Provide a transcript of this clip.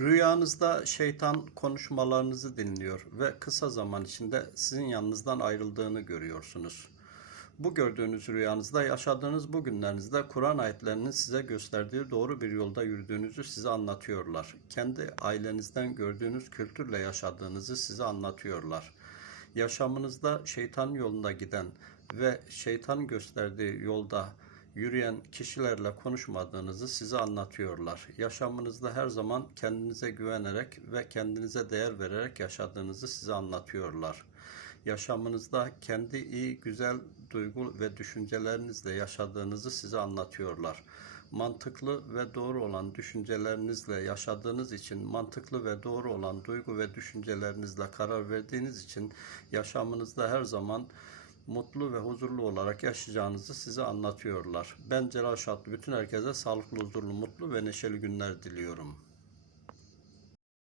Rüyanızda şeytan konuşmalarınızı dinliyor ve kısa zaman içinde sizin yanınızdan ayrıldığını görüyorsunuz. Bu gördüğünüz rüyanızda yaşadığınız bu günlerinizde Kur'an ayetlerinin size gösterdiği doğru bir yolda yürüdüğünüzü size anlatıyorlar. Kendi ailenizden gördüğünüz kültürle yaşadığınızı size anlatıyorlar. Yaşamınızda şeytan yolunda giden ve şeytan gösterdiği yolda yürüyen kişilerle konuşmadığınızı size anlatıyorlar. Yaşamınızda her zaman kendinize güvenerek ve kendinize değer vererek yaşadığınızı size anlatıyorlar. Yaşamınızda kendi iyi, güzel duygu ve düşüncelerinizle yaşadığınızı size anlatıyorlar. Mantıklı ve doğru olan düşüncelerinizle yaşadığınız için, mantıklı ve doğru olan duygu ve düşüncelerinizle karar verdiğiniz için yaşamınızda her zaman mutlu ve huzurlu olarak yaşayacağınızı size anlatıyorlar. Ben Celal Şatlı bütün herkese sağlıklı, huzurlu, mutlu ve neşeli günler diliyorum.